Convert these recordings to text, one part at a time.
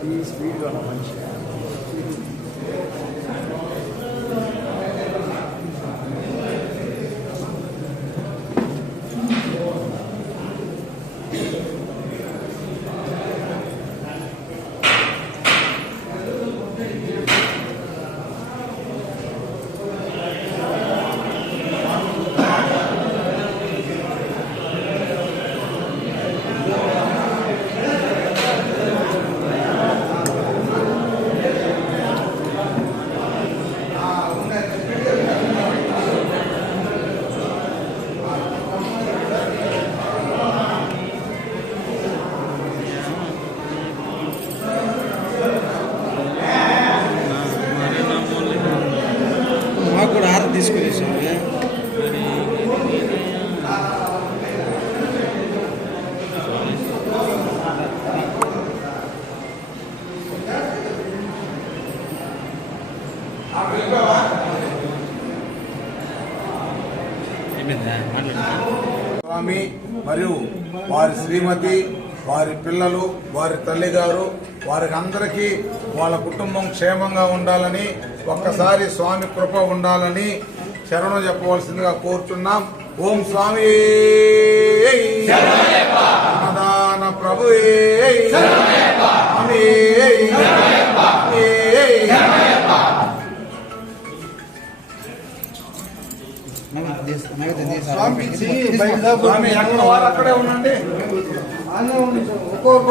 Please read on Wednesday. కూడా స్వామి స్వామి మరియు వారి శ్రీమతి వారి పిల్లలు వారి తల్లిగారు వారికి అందరికీ వాళ్ళ కుటుంబం క్షేమంగా ఉండాలని ఒక్కసారి స్వామి కృప ఉండాలని శరణు చెప్పవలసిందిగా కోరుచున్నాం. ఓం స్వామి. అన్నదాన ప్రభు స్వామి. స్వామి ఎక్కడ వారు అక్కడే ఉండండి. ఒక్కొక్క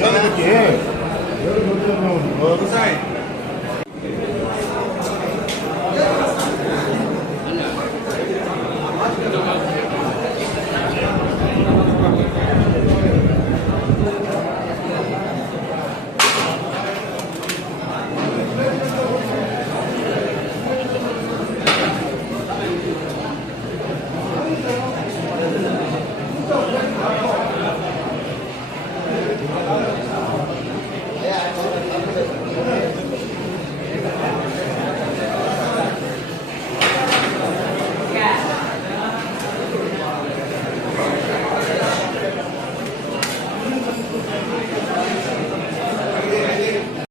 刘杰刘同志在。